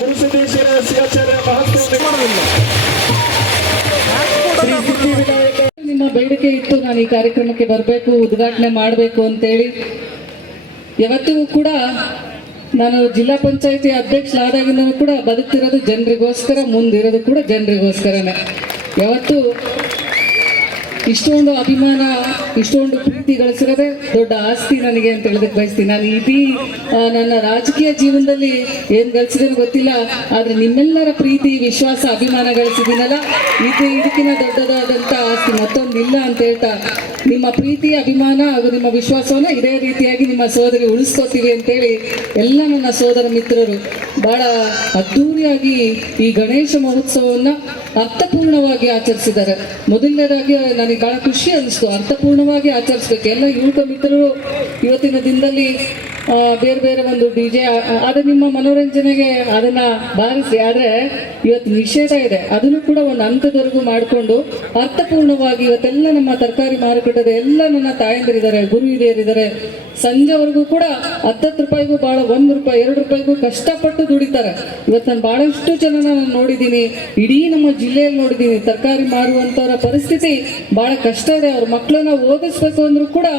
ಗುರುಸಿದ್ದೇಶ್ವರ ಶಿವಾಚಾರ್ಯ ಮಹತ್ವ ನಿಮ್ಮ ಬೇಡಿಕೆ ಇತ್ತು, ನಾನು ಈ ಕಾರ್ಯಕ್ರಮಕ್ಕೆ ಬರಬೇಕು, ಉದ್ಘಾಟನೆ ಮಾಡಬೇಕು ಅಂತೇಳಿ. ಯಾವತ್ತಿಗೂ ಕೂಡ ನಾನು ಜಿಲ್ಲಾ ಪಂಚಾಯತಿ ಅಧ್ಯಕ್ಷರಾದಾಗಿಂದನೂ ಕೂಡ ಬದುಕ್ತಿರೋದು ಜನರಿಗೋಸ್ಕರ, ಮುಂದಿರೋದು ಕೂಡ ಜನರಿಗೋಸ್ಕರನೇ. ಯಾವತ್ತು ಇಷ್ಟೊಂದು ಅಭಿಮಾನ, ಇಷ್ಟೊಂದು ಪ್ರೀತಿ ಗಳಿಸಿರೋದೇ ದೊಡ್ಡ ಆಸ್ತಿ ನನಗೆ ಅಂತ ಹೇಳೋದಕ್ಕೆ ಬಯಸ್ತೀನಿ. ನಾನು ಇಡೀ ನನ್ನ ರಾಜಕೀಯ ಜೀವನದಲ್ಲಿ ಏನು ಗಳಿಸಿದೇನೋ ಗೊತ್ತಿಲ್ಲ, ಆದರೆ ನಿಮ್ಮೆಲ್ಲರ ಪ್ರೀತಿ, ವಿಶ್ವಾಸ, ಅಭಿಮಾನ ಗಳಿಸಿದ್ದೀನಲ್ಲ, ಇದಕ್ಕಿಂತ ದೊಡ್ಡದಾದಂಥ ಆಸ್ತಿ ಮತ್ತೊಂದಿಲ್ಲ ಅಂತ ಹೇಳ್ತಾ, ನಿಮ್ಮ ಪ್ರೀತಿ, ಅಭಿಮಾನ ಹಾಗೂ ನಿಮ್ಮ ವಿಶ್ವಾಸವನ್ನು ಇದೇ ರೀತಿಯಾಗಿ ನಿಮ್ಮ ಸೋದರಿ ಉಳಿಸ್ಕೋತೀವಿ ಅಂತೇಳಿ ಎಲ್ಲ ನನ್ನ ಸೋದರ ಮಿತ್ರರು ಭಾಳ ಅದ್ಧೂರಿಯಾಗಿ ಈ ಗಣೇಶ ಮಹೋತ್ಸವವನ್ನು ಅರ್ಥಪೂರ್ಣವಾಗಿ ಆಚರಿಸಿದ್ದಾರೆ. ಮೊದಲನೇದಾಗಿ ನನಗೆ ಭಾಳ ಖುಷಿ ಅನಿಸ್ತು, ಅರ್ಥಪೂರ್ಣವಾಗಿ ಆಚರಿಸ್ಬೇಕು. ಎಲ್ಲ ಯುವಕ ಮಿತ್ರರು ಇವತ್ತಿನ ದಿನದಲ್ಲಿ ಬೇರೆ ಬೇರೆ ಒಂದು DJ ಅದು ನಿಮ್ಮ ಮನೋರಂಜನೆಗೆ ಅದನ್ನು ಬಾರಿಸಿ, ಆದರೆ ಇವತ್ತು ನಿಷೇಧ ಇದೆ, ಅದನ್ನು ಕೂಡ ಒಂದು ಹಂತದವರೆಗೂ ಮಾಡಿಕೊಂಡು ಅರ್ಥಪೂರ್ಣವಾಗಿ ಇವತ್ತೆಲ್ಲ ನಮ್ಮ ತರಕಾರಿ ಮಾರುಕಟ್ಟೆದ ಎಲ್ಲ ನನ್ನ ತಾಯಂದಿರಿದ್ದಾರೆ, ಗುರು ಹಿರಿಯರಿದ್ದಾರೆ, ಸಂಜೆವರೆಗೂ ಕೂಡ 10 ರೂಪಾಯಿಗೂ ಭಾಳ 1 ರೂಪಾಯಿ 2 ರೂಪಾಯಿಗೂ ಕಷ್ಟಪಟ್ಟು ದುಡಿತಾರೆ. ಇವತ್ತು ನಾನು ಭಾಳಷ್ಟು ಜನ ನಾನು ನೋಡಿದ್ದೀನಿ, ಇಡೀ ನಮ್ಮ ಜಿಲ್ಲೆಯಲ್ಲಿ ನೋಡಿದ್ದೀನಿ. ತರಕಾರಿ ಮಾರುವಂಥವ್ರ ಪರಿಸ್ಥಿತಿ ಭಾಳ ಕಷ್ಟ ಇದೆ. ಅವ್ರ ಮಕ್ಕಳನ್ನ ಓದಿಸ್ಬೇಕು ಅಂದರೂ ಕೂಡ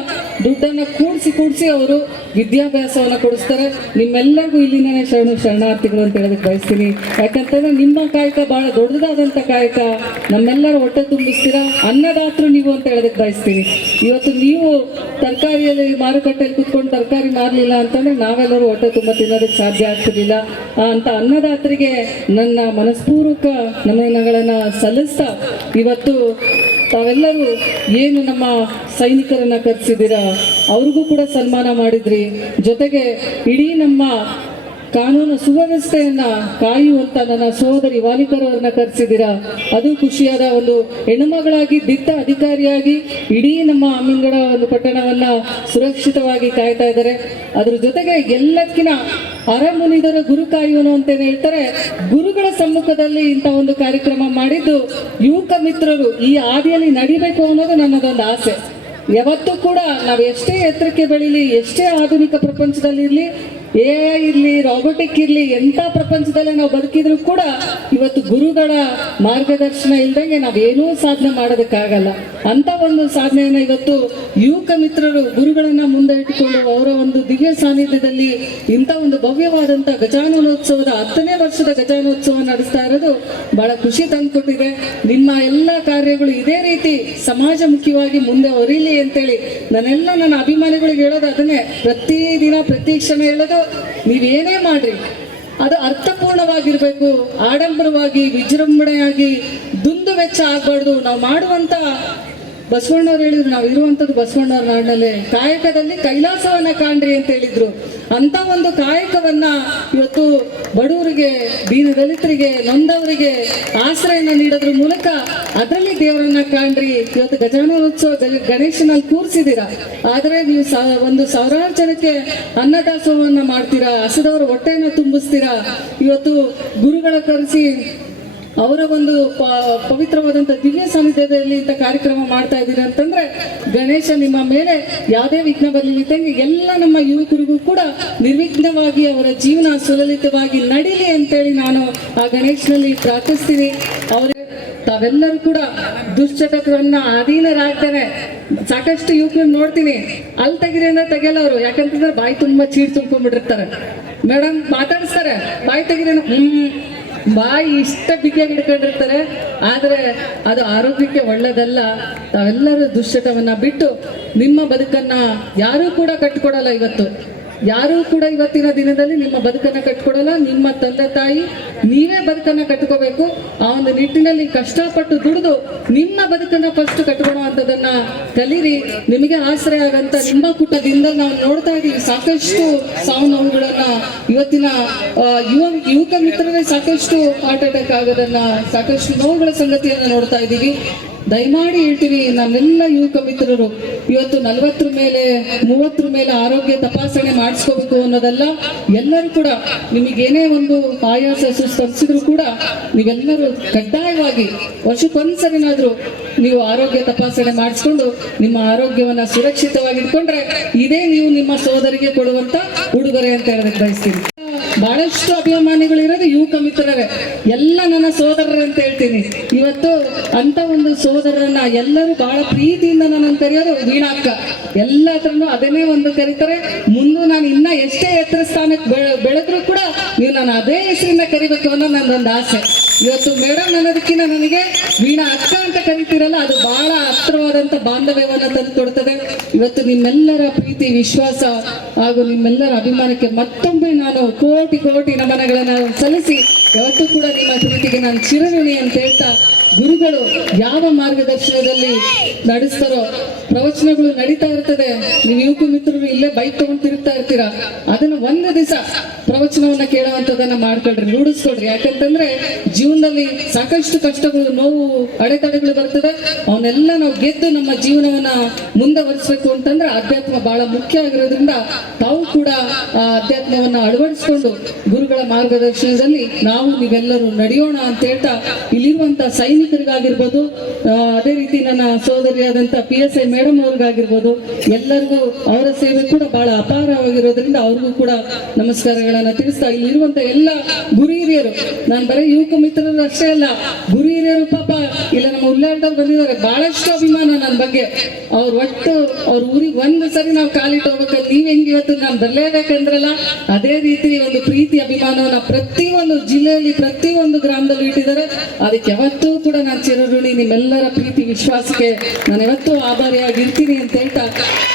ದುಡ್ಡನ್ನು ಕೂಡಿಸಿ ಅವರು ವಿದ್ಯಾಭ್ಯಾಸವನ್ನು ಕೊಡಿಸ್ತಾರೆ. ನಿಮ್ಮೆಲ್ಲರಿಗೂ ಇಲ್ಲಿನೇ ಶರಣಾರ್ಥಿಗಳು ಅಂತ ಹೇಳೋದಕ್ಕೆ ಬಯಸ್ತೀನಿ. ಯಾಕಂತಂದ್ರೆ ನಿಮ್ಮ ಕಾಯಕ ಭಾಳ ದೊಡ್ಡದಾದಂಥ ಕಾಯಕ, ನಮ್ಮೆಲ್ಲರ ಹೊಟ್ಟೆ ತುಂಬಿಸ್ತೀರಾ, ಅನ್ನದಾತರು ನೀವು ಅಂತ ಹೇಳೋದಕ್ಕೆ ಬಯಸ್ತೀನಿ. ಇವತ್ತು ನೀವು ತರಕಾರಿಯಲ್ಲಿ ಮಾರುಕಟ್ಟೆಯಲ್ಲಿ ಕೂತ್ಕೊಂಡು ತರಕಾರಿ ಮಾರಲಿಲ್ಲ ಅಂತಂದ್ರೆ ನಾವೆಲ್ಲರೂ ಹೊಟ್ಟೆ ತುಂಬ ತಿನ್ನೋದಕ್ಕೆ ಸಾಧ್ಯ ಆಗ್ತಿರ್ಲಿಲ್ಲ. ಅಂತ ಅನ್ನದಾತರಿಗೆ ನನ್ನ ಮನಸ್ಪೂರ್ವಕ ನಮನಗಳನ್ನು ಸಲ್ಲಿಸ್ತಾ, ಇವತ್ತು ತಾವೆಲ್ಲರೂ ಏನು ನಮ್ಮ ಸೈನಿಕರನ್ನ ಕರೆಸಿದ್ದೀರಾ, ಅವ್ರಿಗೂ ಕೂಡ ಸನ್ಮಾನ ಮಾಡಿದ್ರಿ. ಜೊತೆಗೆ ಇಡೀ ನಮ್ಮ ಕಾನೂನು ಸುವ್ಯವಸ್ಥೆಯನ್ನ ಕಾಯುವಂತ ನನ್ನ ಸಹೋದರಿ ವಾಲಿಕರ್ ಅವ್ರನ್ನ ಕರೆಸಿದ್ದೀರಾ. ಅದು ಖುಷಿಯಾದ ಒಂದು ಹೆಣ್ಣುಮಗಳಾಗಿ, ದಿಟ್ಟ ಅಧಿಕಾರಿಯಾಗಿ ಇಡೀ ನಮ್ಮ ಅಮ್ಮಿಂಗಡ ಒಂದು ಪಟ್ಟಣವನ್ನ ಸುರಕ್ಷಿತವಾಗಿ ಕಾಯ್ತಾ ಇದ್ದಾರೆ. ಅದ್ರ ಜೊತೆಗೆ ಎಲ್ಲಕ್ಕಿಂತ ಅರಮುನಿದರ ಗುರು ಕಾಯುವನು ಅಂತೇನು ಹೇಳ್ತಾರೆ, ಗುರುಗಳ ಸಮ್ಮುಖದಲ್ಲಿ ಇಂಥ ಒಂದು ಕಾರ್ಯಕ್ರಮ ಮಾಡಿದ್ದು ಯುವಕ ಮಿತ್ರರು ಈ ಹಾದಿಯಲ್ಲಿ ನಡಿಬೇಕು ಅನ್ನೋದು ನನ್ನದೊಂದು ಆಸೆ. ಯಾವತ್ತೂ ಕೂಡ ನಾವು ಎಷ್ಟೇ ಎತ್ತರಕ್ಕೆ ಬೆಳೀಲಿ, ಎಷ್ಟೇ ಆಧುನಿಕ ಪ್ರಪಂಚದಲ್ಲಿ ಇರಲಿ, AI ಇರಲಿ, ರಾಬೋಟಿಕ್ ಇರಲಿ, ಎಂಥ ಪ್ರಪಂಚದಲ್ಲೇ ನಾವು ಬದುಕಿದ್ರು ಕೂಡ ಇವತ್ತು ಗುರುಗಳ ಮಾರ್ಗದರ್ಶನ ಇಲ್ದಂಗೆ ನಾವೇನೂ ಸಾಧನೆ ಮಾಡೋದಕ್ಕಾಗಲ್ಲ. ಅಂಥ ಒಂದು ಸಾಧನೆಯನ್ನು ಇವತ್ತು ಯುವಕ ಮಿತ್ರರು ಗುರುಗಳನ್ನ ಮುಂದೆ ಇಟ್ಟುಕೊಂಡು ಅವರ ಒಂದು ದಿವ್ಯ ಸಾನ್ನಿಧ್ಯದಲ್ಲಿ ಇಂಥ ಒಂದು ಭವ್ಯವಾದಂಥ ಗಜಾನನೋತ್ಸವದ 10ನೇ ವರ್ಷದ ಗಜಾನೋತ್ಸವ ನಡೆಸ್ತಾ ಇರೋದು ಬಹಳ ಖುಷಿ ತಂದುಕೊಟ್ಟಿದೆ. ನಿಮ್ಮ ಎಲ್ಲ ಕಾರ್ಯಗಳು ಇದೇ ರೀತಿ ಸಮಾಜಮುಖಿಯಾಗಿ ಮುಂದೆ ಹೊರೀಲಿ ಅಂತೇಳಿ ನಾನೆಲ್ಲ ನನ್ನ ಅಭಿಮಾನಿಗಳಿಗೆ ಹೇಳೋದು ಅದನ್ನೇ, ಪ್ರತಿದಿನ ಪ್ರತಿ ಕ್ಷಣ ಹೇಳೋದು, ನೀವೇನೇ ಮಾಡ್ರಿ ಅದು ಅರ್ಥಪೂರ್ಣವಾಗಿರ್ಬೇಕು, ಆಡಂಬರವಾಗಿ, ವಿಜೃಂಭಣೆಯಾಗಿ, ದುಂದು ವೆಚ್ಚ ಆಗಬಾರ್ದು. ನಾವು ಮಾಡುವಂತ ಬಸವಣ್ಣವ್ರು ಹೇಳಿದ್ರು, ನಾವು ಇರುವಂಥದ್ದು ಬಸವಣ್ಣವ್ರ ನಾಡಿನಲ್ಲೇ, ಕಾಯಕದಲ್ಲಿ ಕೈಲಾಸವನ್ನ ಕಾಣ್ರಿ ಅಂತ ಹೇಳಿದ್ರು. ಅಂತ ಒಂದು ಕಾಯಕವನ್ನ ಇವತ್ತು ಬಡವರಿಗೆ, ದೀನ ದಲಿತರಿಗೆ, ನೊಂದವರಿಗೆ ಆಶ್ರಯನ ನೀಡೋದ್ರ ಮೂಲಕ ಅದರಲ್ಲಿ ದೇವರನ್ನ ಕಾಣ್ರಿ. ಇವತ್ತು ಗಜಾನನೋತ್ಸವ ಗಣೇಶನಲ್ಲಿ ಕೂರಿಸಿದ್ದೀರಾ, ಆದರೆ ನೀವು ಒಂದು ಸಾವಿರಾರು ಜನಕ್ಕೆ ಅನ್ನದಾಸೋಹವನ್ನ ಮಾಡ್ತೀರಾ, ಹಸಿದವರ ಹೊಟ್ಟೆಯನ್ನು ತುಂಬಿಸ್ತೀರಾ. ಇವತ್ತು ಗುರುಗಳ ಕರೆಸಿ ಅವರ ಒಂದು ಪವಿತ್ರವಾದಂಥ ದಿವ್ಯ ಸಾನ್ನಿಧ್ಯದಲ್ಲಿ ಇಂಥ ಕಾರ್ಯಕ್ರಮ ಮಾಡ್ತಾ ಇದ್ದೀರಾ ಅಂತಂದ್ರೆ ಗಣೇಶ ನಿಮ್ಮ ಮೇಲೆ ಯಾವುದೇ ವಿಘ್ನ ಬರಲಿದ್ದಂಗೆ ಎಲ್ಲ ನಮ್ಮ ಯುವಕರಿಗೂ ಕೂಡ ನಿರ್ವಿಘ್ನವಾಗಿ ಅವರ ಜೀವನ ಸುಲಲಿತವಾಗಿ ನಡೀಲಿ ಅಂತೇಳಿ ನಾನು ಆ ಗಣೇಶನಲ್ಲಿ ಪ್ರಾರ್ಥಿಸ್ತೀನಿ. ತಾವೆಲ್ಲರೂ ಕೂಡ ದುಶ್ಚಟಕರನ್ನ ಅಧೀನರಾಗ್ತಾರೆ. ಸಾಕಷ್ಟು ಯುವಕರನ್ನ ನೋಡ್ತೀನಿ, ಅಲ್ಲಿ ತೆಗಿರಿಂದ ತೆಗೆಯಲ್ಲ ಅವರು, ಯಾಕಂತಂದ್ರೆ ಬಾಯಿ ತುಂಬಾ ಚೀಟ್ ತುಂಬ್ಕೊಂಡ್ಬಿಟ್ಟಿರ್ತಾರೆ. ಮೇಡಮ್ ಮಾತಾಡಿಸ್ತಾರೆ, ಬಾಯಿ ತೆಗಿರೇನು ಬಾಯಿ ಇಷ್ಟ ಬಿಗಿ ಹಿಡ್ಕೊಂಡಿರ್ತಾರೆ, ಆದರೆ ಅದು ಆರೋಗ್ಯಕ್ಕೆ ಒಳ್ಳೆಯದಲ್ಲ. ತಾವೆಲ್ಲರೂ ದುಶ್ಚಟವನ್ನ ಬಿಟ್ಟು ನಿಮ್ಮ ಬದುಕನ್ನ ಯಾರೂ ಕೂಡ ಕಟ್ಕೊಡಲ್ಲ. ಯಾರೂ ಕೂಡ ಇವತ್ತಿನ ದಿನದಲ್ಲಿ ನಿಮ್ಮ ಬದುಕನ್ನು ಕಟ್ಕೊಡಲ್ಲ. ನಿಮ್ಮ ತಂದೆ ತಾಯಿ ನೀವೇ ಬದುಕನ್ನು ಕಟ್ಕೋಬೇಕು. ಆ ಒಂದು ನಿಟ್ಟಿನಲ್ಲಿ ಕಷ್ಟಪಟ್ಟು ದುಡಿದು ನಿಮ್ಮ ಬದುಕನ್ನು ಫಸ್ಟ್ ಕಟ್ಕೊಳ್ಳುವಂಥದ್ದನ್ನ ಕಲೀರಿ. ನಿಮಗೆ ಆಶ್ರಯ ಆಗಂತ ನಿಮ್ಮ ಕುಟದಿಂದ ನಾವು ನೋಡ್ತಾ ಇದ್ದೀವಿ ಸಾಕಷ್ಟು ಸಾವು ನೋವುಗಳನ್ನ. ಇವತ್ತಿನ ಯುವಕ ಮಿತ್ರರೇ ಸಾಕಷ್ಟು ಹಾರ್ಟ್ ಅಟ್ಯಾಕ್ ಆಗೋದನ್ನ, ಸಾಕಷ್ಟು ನೋವುಗಳ ಸಂಗತಿಯನ್ನು ನೋಡ್ತಾ ಇದ್ದೀವಿ. ದಯಮಾಡಿ ಹೇಳ್ತೀವಿ, ನಮ್ಮೆಲ್ಲ ಯುವಕ ಮಿತ್ರರು ಇವತ್ತು 40 ಮೇಲೆ 30 ಮೇಲೆ ಆರೋಗ್ಯ ತಪಾಸಣೆ ಮಾಡಿಸ್ಕೋಬೇಕು ಅನ್ನೋದಲ್ಲ. ಎಲ್ಲರೂ ಕೂಡ ನಿಮಗೇನೇ ಒಂದು ಆಯಾಸ ಸುಸ್ತು ಕೂಡ ನೀವೆಲ್ಲರೂ ಕಡ್ಡಾಯವಾಗಿ ವರ್ಷಕ್ಕೊಂದ್ಸರಿನಾದ್ರೂ ನೀವು ಆರೋಗ್ಯ ತಪಾಸಣೆ ಮಾಡಿಸ್ಕೊಂಡು ನಿಮ್ಮ ಆರೋಗ್ಯವನ್ನ ಸುರಕ್ಷಿತವಾಗಿ ಇಟ್ಕೊಂಡ್ರೆ ಇದೇ ನೀವು ನಿಮ್ಮ ಸೋದರಿಗೆ ಕೊಡುವಂತ ಉಡುಗೊರೆ ಅಂತ ಹೇಳೋದಕ್ಕೆ ಬಯಸ್ತೀನಿ. ಬಹಳಷ್ಟು ಅಭಿಮಾನಿಗಳಿರೋದು ಯುವಕ ಮಿತ್ರರೇ, ಎಲ್ಲ ನನ್ನ ಸೋದರರೇ ಅಂತ ಹೇಳ್ತೀನಿ. ಇವತ್ತು ಅಂತ ಒಂದು ಸೋದರರನ್ನ ಎಲ್ಲರೂ ಬಹಳ ಪ್ರೀತಿಯಿಂದ ನನ್ನನ್ನು ಕರೆಯೋದು ವೀಣಾ ಅಕ್ಕ. ಎಲ್ಲ ಹತ್ರನೂ ಅದನ್ನೇ ಒಂದು ಕರೀತಾರೆ. ಮುಂದೆ ನಾನು ಇನ್ನ ಎಷ್ಟೇ ಎತ್ತರ ಸ್ಥಾನಕ್ಕೆ ಬೆಳೆದ್ರು ಕೂಡ ನೀವು ನಾನು ಅದೇ ಹೆಸರಿಂದ ಕರಿಬೇಕು ಅನ್ನೋ ನನ್ನೊಂದು ಆಸೆ. ಇವತ್ತು ಮೇಡಮ್ ಅನ್ನೋದಕ್ಕಿಂತ ನನಗೆ ವೀಣಾ ಅಕ್ಕ ಅಂತ ಕರಿತೀರಲ್ಲ, ಅದು ಬಹಳ ಹತ್ತಿರವಾದಂಥ ಬಾಂಧವ್ಯವನ್ನು ತಂದು ಕೊಡ್ತದೆ. ಇವತ್ತು ನಿಮ್ಮೆಲ್ಲರ ಪ್ರೀತಿ ವಿಶ್ವಾಸ ಹಾಗೂ ನಿಮ್ಮೆಲ್ಲರ ಅಭಿಮಾನಕ್ಕೆ ಮತ್ತೊಮ್ಮೆ ನಾನು ಕೋಟಿ ಕೋಟಿ ನಮನಗಳನ್ನು ಸಲ್ಲಿಸಿ ಯಾವತ್ತೂ ಕೂಡ ನಿಮ್ಮ ಪ್ರೀತಿಗೆ ನಾನು ಚಿರಋಣಿ ಅಂತ ಹೇಳ್ತಾ, ಗುರುಗಳು ಯಾವ ಮಾರ್ಗದರ್ಶನದಲ್ಲಿ ನಡೆಸ್ತಾರೋ ಪ್ರವಚನಗಳು ನಡೀತಾ ಇರ್ತದೆ. ನೀವು ಯುವಕ ಮಿತ್ರರು ಇಲ್ಲೇ ಬೈಕ್ ತಗೊಂಡು ತಿರುಗ್ತಾ ಇರ್ತೀರಾ, ಅದನ್ನ ಒಂದು ದಿವಸ ಪ್ರವಚನವನ್ನ ಕೇಳುವಂಥದ್ದನ್ನ ಮಾಡ್ಕೊಳ್ರಿ, ರೂಢಿಸ್ಕೊಳ್ರಿ. ಯಾಕಂತಂದ್ರೆ ಜೀವನದಲ್ಲಿ ಸಾಕಷ್ಟು ಕಷ್ಟಗಳು, ನೋವು, ಅಡೆತಡೆಗಳು ಬರ್ತದೆ. ಅವನ್ನೆಲ್ಲ ನಾವು ಗೆದ್ದು ನಮ್ಮ ಜೀವನವನ್ನ ಮುಂದುವರಿಸಬೇಕು ಅಂತಂದ್ರೆ ಅಧ್ಯಾತ್ಮ ಬಹಳ ಮುಖ್ಯ ಆಗಿರೋದ್ರಿಂದ ತಾವು ಕೂಡ ಆ ಅಧ್ಯಾತ್ಮವನ್ನ ಅಳವಡಿಸ್ಕೊಂಡು ಗುರುಗಳ ಮಾರ್ಗದರ್ಶನದಲ್ಲಿ ನಾವು ನೀವೆಲ್ಲರೂ ನಡೆಯೋಣ ಅಂತ ಹೇಳ್ತಾ, ಇಲ್ಲಿರುವಂತಹ ಸೈನಿಕರಿಗಾಗಿರ್ಬೋದು, ಅದೇ ರೀತಿ ನನ್ನ ಸೋದರಿಯಾದಂಥ PSI ಮೇಡಮ್ ಅವ್ರಿಗಾಗಿರ್ಬೋದು, ಎಲ್ಲರಿಗೂ ಅವರ ಸೇವೆ ಕೂಡ ಬಹಳ ಅಪಾರವಾಗಿರೋದ್ರಿಂದ ಅವ್ರಿಗೂ ಕೂಡ ನಮಸ್ಕಾರಗಳನ್ನ ತಿಳಿಸ್ತಾ, ಇಲ್ಲಿರುವಂತ ಎಲ್ಲ ಗುರು ಹಿರಿಯರು, ನಾನು ಬರೀ ಯುವಕ ಮಿತ್ರರು ಅಷ್ಟೇ ಅಲ್ಲ, ಗುರು ಹಿರಿಯರು ಪಾಪ ಇಲ್ಲ ನಮ್ಮ ಉಲ್ಲಾಟದಲ್ಲಿ ಬಂದಿದ್ದಾರೆ, ಬಹಳಷ್ಟು ಅಭಿಮಾನ ನನ್ನ ಬಗ್ಗೆ. ಅವ್ರ ಊರಿಗೆ ಒಂದು ಸರಿ ನಾವು ಕಾಲಿಟ್ಟು ಹೋಗ್ಬೇಕಲ್ಲ, ನೀವ್ ಹೆಂಗೆ ಇವತ್ತು ನಾನು ಬರಲೇಬೇಕಂದ್ರಲ್ಲ, ಅದೇ ರೀತಿ ಒಂದು ಪ್ರೀತಿ ಅಭಿಮಾನವನ್ನ ಪ್ರತಿಯೊಂದು ಜಿಲ್ಲೆಯಲ್ಲಿ ಪ್ರತಿಯೊಂದು ಗ್ರಾಮದಲ್ಲೂ ಇಟ್ಟಿದ್ದಾರೆ. ಅದಕ್ಕೆ ಯಾವತ್ತೂ ಕೂಡ ನಾನು ಚಿರಋಣಿ. ನಿಮ್ಮೆಲ್ಲರ ಪ್ರೀತಿ ವಿಶ್ವಾಸಕ್ಕೆ ನಾನು ಯಾವತ್ತೂ ಆಭಾರಿಯಾಗಿರ್ತೀನಿ ಅಂತ ಹೇಳ್ತಾ,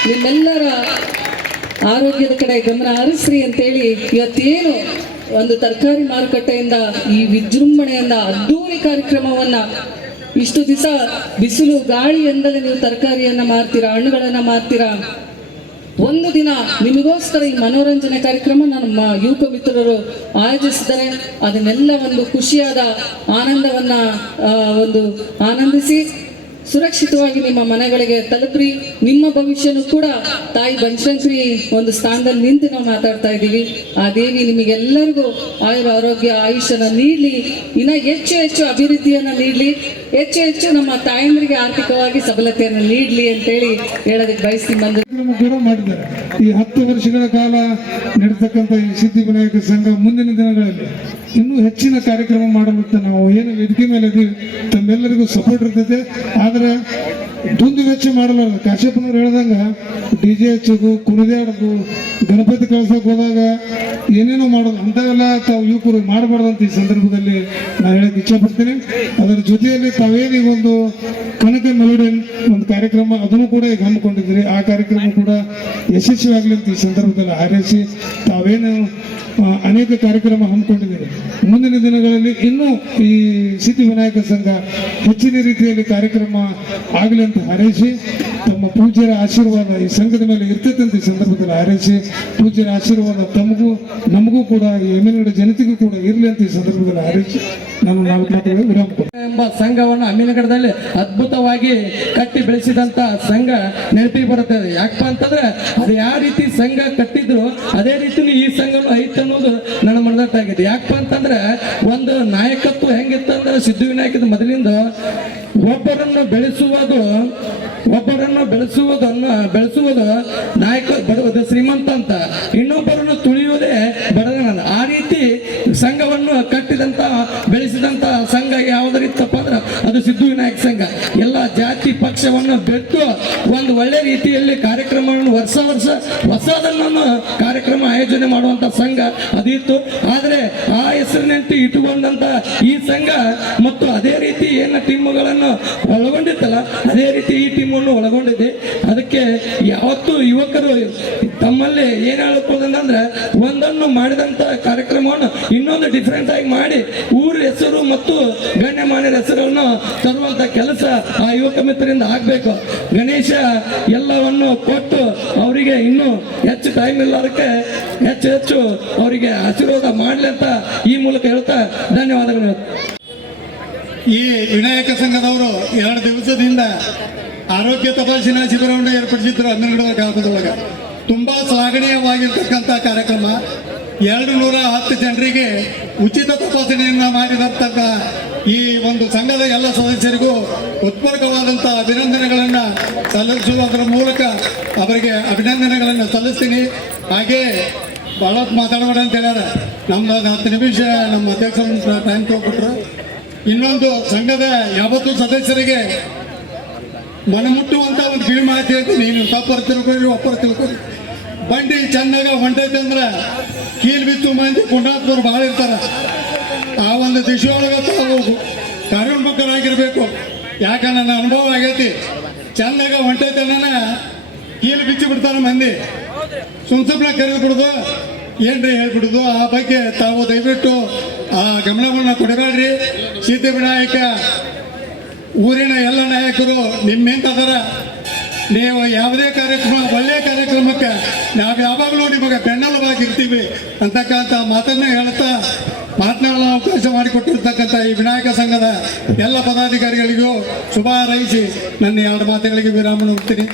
ನಿಮ್ಮೆಲ್ಲರ ಆರೋಗ್ಯದ ಕಡೆ ಗಮನ ಹರಿಸ್ರಿ ಅಂತೇಳಿ, ಇವತ್ತೇನು ಒಂದು ತರಕಾರಿ ಮಾರುಕಟ್ಟೆಯಿಂದ ಈ ವಿಜೃಂಭಣೆಯಿಂದ ಅದ್ದೂರಿ ಕಾರ್ಯಕ್ರಮವನ್ನ ಇಷ್ಟು ದಿವಸ ಬಿಸಿಲು ಗಾಳಿ ಎಂದಲೇ ನೀವು ತರಕಾರಿಯನ್ನ ಮಾರ್ತೀರಾ, ಹಣ್ಣುಗಳನ್ನ ಮಾರ್ತೀರಾ, ಒಂದು ದಿನ ನಿಮಗೋಸ್ಕರ ಈ ಮನೋರಂಜನೆ ಕಾರ್ಯಕ್ರಮ ನಮ್ಮ ಯುವಕ ಮಿತ್ರರು ಆಯೋಜಿಸಿದ್ದಾರೆ. ಅದನ್ನೆಲ್ಲ ಒಂದು ಖುಷಿಯಾದ ಆನಂದವನ್ನ ಒಂದು ಆನಂದಿಸಿ ಸುರಕ್ಷಿತವಾಗಿ ನಿಮ್ಮ ಮನೆಗಳಿಗೆ ತಲುಪ್ರಿ. ನಿಮ್ಮ ಭವಿಷ್ಯನೂ ಕೂಡ ತಾಯಿ ಬನಶಂಕರಿ ಒಂದು ಸ್ಥಾನದಲ್ಲಿ ನಿಂತು ನಾವು ಮಾತಾಡ್ತಾ ಇದ್ದೀವಿ. ಆ ದೇವಿ ನಿಮಗೆಲ್ಲರಿಗೂ ಆಯುರ ಆರೋಗ್ಯ ಆಯುಷ್ಯನ ನೀಡಲಿ, ಇನ್ನ ಹೆಚ್ಚು ಹೆಚ್ಚು ಅಭಿವೃದ್ಧಿಯನ್ನ ನೀಡಲಿ, ಹೆಚ್ಚು ಹೆಚ್ಚು ನಮ್ಮ ತಾಯಂದ್ರಿಗೆ ಆರ್ಥಿಕವಾಗಿ ಸಬಲತೆಯನ್ನು ನೀಡಲಿ ಅಂತೇಳಿ ಹೇಳೋದಕ್ಕೆ ಬಯಸ್ತೀನಿ. ಕೂಡ ಮಾಡಿದ್ದಾರೆ. ಈ 10 ವರ್ಷಗಳ ಕಾಲ ನಡೆತಕ್ಕಂಥ ಈ ಸಿದ್ಧಿವಿನಾಯಕ ಸಂಘ ಮುಂದಿನ ದಿನಗಳಲ್ಲಿ ಇನ್ನೂ ಹೆಚ್ಚಿನ ಕಾರ್ಯಕ್ರಮ ಮಾಡಲು ನಾವು ಏನು ವೇದಿಕೆ ಮೇಲೆ ಇದೀವಿ, ತಮ್ಮೆಲ್ಲರಿಗೂ ಸಪೋರ್ಟ್ ಇರ್ತೈತೆ. ಆದ್ರೆ ದುಂದು ವೆಚ್ಚ ಮಾಡಲಾರ್ದು ಕಾಶ್ಯಪ್ಪನವ್ರು ಹೇಳ್ದಂಗ DJ ಹಚ್ಚೋದು, ಕುಣಿದಾಡೋದು, ಗಣಪತಿ ಕಳ್ಸೋಕೆ ಹೋದಾಗ ಏನೇನೋ ಮಾಡೋದು, ಅಂಥವೆಲ್ಲ ತಾವು ಯುವಕರು ಮಾಡಬಾರ್ದಂತ ಈ ಸಂದರ್ಭದಲ್ಲಿ ನಾನು ಹೇಳಕ್ಕೆ ಇಚ್ಛಪಡ್ತೀನಿ. ಅದರ ಜೊತೆಯಲ್ಲಿ ತಾವೇನು ಈಗ ಒಂದು ಕನಕ ಮೆಲೋಡಿ ಒಂದು ಕಾರ್ಯಕ್ರಮ ಅದನ್ನು ಕೂಡ ಈಗ ಹಮ್ಮಿಕೊಂಡಿದ್ದೀರಿ. ಆ ಕಾರ್ಯಕ್ರಮ ಕೂಡ ಯಶಸ್ವಿಯಾಗಲಿ ಅಂತ ಈ ಸಂದರ್ಭದಲ್ಲಿ ಹಾರೈಸಿ, ತಾವೇನು ಅನೇಕ ಕಾರ್ಯಕ್ರಮ ಹಮ್ಮಿಕೊಂಡಿದ್ದೀರಿ, ಮುಂದಿನ ದಿನಗಳಲ್ಲಿ ಇನ್ನೂ ಈ ಸಿದ್ಧಿವಿನಾಯಕ ಸಂಘ ಹೆಚ್ಚಿನ ರೀತಿಯಲ್ಲಿ ಕಾರ್ಯಕ್ರಮ ಆಗಲಿ ಅಂತ ಹಾರೈಸಿ, ತಮ್ಮ ಪೂಜ್ಯರ ಆಶೀರ್ವಾದ ಈ ಸಂಘದ ಮೇಲೆ ಇರ್ತೈತೆ ಅಂತ ಈ ಸಂದರ್ಭದಲ್ಲಿ ಹಾರೈಸಿ, ಪೂಜ್ಯರ ಆಶೀರ್ವಾದ ತಮಗೂ ನಮಗೂ ಕೂಡ ಈ ಎಮ್ಮೆನಗಡ ಜನತೆಗೂ ಕೂಡ ಇರಲಿ ಅಂತ ಈ ಸಂದರ್ಭದಲ್ಲಿ ಹಾರೈಸಿ ನಾನು 4 ಮಾತುಗಳು ವಿರಾಮ ಕೊಡ್ತೀನಿ. ಎಂಬ ಸಂಘವನ್ನು ಅಮ್ಮಿನಗರದಲ್ಲಿ ಅದ್ಭುತವಾಗಿ ಕಟ್ಟಿ ಬೆಳೆಸಿದಂತ ಸಂಘ ನೆನಪಿಗೆ ಬರುತ್ತದೆ. ಯಾಕಪ್ಪ ಅಂತಂದ್ರೆ ಅದು ಯಾವ ರೀತಿ ಸಂಘ ಕಟ್ಟಿದ್ರು ಅದೇ ರೀತಿ ಈ ಸಂಘನು ಐತೆ ಅನ್ನೋದು ನನ್ನ ಮನದಟ್ಟಾಗಿದೆ. ಯಾಕಪ್ಪ ಅಂತಂದ್ರೆ ಒಂದು ನಾಯಕತ್ವ ಹೆಂಗಿತ್ತಂದ್ರೆ ಸಿದ್ಧಿವಿನಾಯಕದ ಮೊದಲಿಂದ ಒಬ್ಬರನ್ನು ಬೆಳೆಸುವುದು ನಾಯಕ ಬಡವದ ಶ್ರೀಮಂತ ಅಂತ, ಇನ್ನೊಬ್ಬರನ್ನು ತುಳಿಯುವುದೇ ಬಡವನ. ಆ ರೀತಿ ಸಂಘವನ್ನು ಕಟ್ಟಿದಂತ ಬೆಳೆಸಿದಂತ ಸಂಘ ಯಾವುದರಿತ್ತಪ್ಪ ಅಂದ್ರೆ ಅದು ಸಿದ್ಧಿವಿನಾಯಕ ಸಂಘ. ಎಲ್ಲ ಜಾತಿ ಪಕ್ಷವನ್ನು ಬೆಟ್ಟು ಒಂದು ಒಳ್ಳೆ ರೀತಿಯಲ್ಲಿ ಕಾರ್ಯಕ್ರಮವನ್ನು ವರ್ಷ ಹೊಸದನ್ನು ಕಾರ್ಯಕ್ರಮ ಆಯೋಜನೆ ಮಾಡುವಂತ ಸಂಘ ಅದಿತ್ತು. ಆದರೆ ಆ ಹೆಸರಿನಂತೆ ಇಟ್ಟುಕೊಂಡಂತ ಈ ಸಂಘ ಮತ್ತು ಅದೇ ರೀತಿ ಏನು ಟೀಮ್ಗಳನ್ನು ಒಳಗೊಂಡಿತ್ತಲ್ಲ ಅದೇ ರೀತಿ ಈ ಟೀಮನ್ನು ಒಳಗೊಂಡಿದೆ. ಅದಕ್ಕೆ ಯಾವತ್ತು ಯುವಕರು ತಮ್ಮಲ್ಲಿ ಏನ್ ಹೇಳ್ಬೋದಂದ್ರೆ ಒಂದನ್ನು ಮಾಡಿದಂತ ಕಾರ್ಯಕ್ರಮವನ್ನು ಇನ್ನೊಂದು ಡಿಫ್ರೆಂಟ್ ಆಗಿ ಮಾಡಿ ಊರ ಹೆಸರು ಮತ್ತು ಗಣ್ಯಮಾನ್ಯರ ಹೆಸರನ್ನು ತರುವಂತ ಕೆಲಸ ಆ ಯುವಕ ಮಿತ್ರರಿಂದ ಆಗ್ಬೇಕು. ಗಣೇಶ ಎಲ್ಲವನ್ನು ಕೊಟ್ಟು ಅವರಿಗೆ ಇನ್ನೂ ಹೆಚ್ಚು ಟೈಮ್ ಇಲ್ಲದಕ್ಕೆ ಹೆಚ್ಚು ಅವರಿಗೆ ಆಶೀರ್ವಾದ ಮಾಡಲಿ ಅಂತ ಈ ಮೂಲಕ ಹೇಳ್ತಾ ಧನ್ಯವಾದಗಳು. ಈ ವಿನಾಯಕ ಸಂಘದವರು 2 ದಿವಸದಿಂದ ಆರೋಗ್ಯ ತಪಾಸಣಾ ಶಿಬಿರವನ್ನು ಏರ್ಪಡಿಸಿದ್ರು ಅಮ್ಮಿನಗಡ ಗ್ರಾಮದೊಳಗೆ. ತುಂಬಾ ಶ್ಲಾಘನೀಯವಾಗಿರ್ತಕ್ಕಂಥ ಕಾರ್ಯಕ್ರಮ. 210 ಜನರಿಗೆ ಉಚಿತ ತಪಾಸಣೆಯನ್ನ ಮಾಡಿದಂತ ಈ ಒಂದು ಸಂಘದ ಎಲ್ಲ ಸದಸ್ಯರಿಗೂ ಉತ್ಪೂರ್ವಕವಾದಂಥ ಅಭಿನಂದನೆಗಳನ್ನು ಸಲ್ಲಿಸುವುದರ ಮೂಲಕ ಅವರಿಗೆ ಅಭಿನಂದನೆಗಳನ್ನು ಸಲ್ಲಿಸ್ತೀನಿ. ಹಾಗೆ ಭಾಳ ಹೊತ್ತು ಮಾತಾಡಬೇಡ ಅಂತ ಹೇಳ್ಯಾರ. ನಮ್ದು 10 ನಿಮಿಷ ನಮ್ಮ ಅಧ್ಯಕ್ಷರ ಟೈಮ್ ತೊಗೊಬಿಟ್ರು. ಇನ್ನೊಂದು ಸಂಘದ ಯಾವತ್ತೂ ಸದಸ್ಯರಿಗೆ ಮನಮುಟ್ಟುವಂಥ ಒಂದು ಕಿವಿ ಮಾತು ಹೇಳ್ತೀನಿ. ನೀವು ತಪ್ಪರು ತಿಳ್ಕೊರಿ ಒಪ್ಪರು ತಿಳ್ಕೊರಿ. ಬಂಡಿ ಚೆನ್ನಾಗ ಹೊಂಟೈತೆ ಅಂದ್ರೆ ಕೀಲ್ ಬಿತ್ತು ಮಂದಿ ಕುಂಡಾತ್ಮರು ಭಾಳ ಇರ್ತಾರೆ. ಆ ಒಂದು ದಿಶೆಯೊಳಗೆ ತಾವು ಕಾರ್ಯೋನ್ಮುಖರಾಗಿರ್ಬೇಕು. ಯಾಕಂದ್ರೆ ನನ್ನ ಅನುಭವ ಆಗೈತಿ. ಚೆನ್ನಾಗ ಹೊಂಟೈತೆ ಕೀಲು ಬಿಚ್ಚಿ ಬಿಡ್ತಾರೆ ಮಂದಿ. ಸುಮ್ನೆ ಕರೆದು ಬಿಡುದು, ಏನ್ರಿ ಹೇಳ್ಬಿಡುದು. ಆ ಬಗ್ಗೆ ತಾವು ದಯವಿಟ್ಟು ಆ ಗಮನವನ್ನು ಕೊಡಬೇಡ್ರಿ. ಸಿದ್ಧಿವಿನಾಯಕ ಊರಿನ ಎಲ್ಲ ನಾಯಕರು ನಿಮ್ಮೆಂತದಾರ. ನೀವು ಯಾವುದೇ ಕಾರ್ಯಕ್ರಮ, ಒಳ್ಳೆಯ ಕಾರ್ಯಕ್ರಮಕ್ಕೆ ನಾವು ಯಾವಾಗಲೂ ನಿಮಗೆ ಬೆನ್ನೆಲುಬಾಗಿರ್ತೀವಿ ಅಂತಕ್ಕಂಥ ಮಾತನ್ನ ಹೇಳ್ತಾ ಮಾತನಾಡಲು ಅವಕಾಶ ಮಾಡಿಕೊಟ್ಟಿರ್ತಕ್ಕಂಥ ಈ ವಿನಾಯಕ ಸಂಘದ ಎಲ್ಲ ಪದಾಧಿಕಾರಿಗಳಿಗೂ ಶುಭ ಹಾರೈಸಿ ನನ್ನ 2 ಮಾತುಗಳಿಗೆ ವಿರಾಮ ಹೋಗ್ತೀನಿ.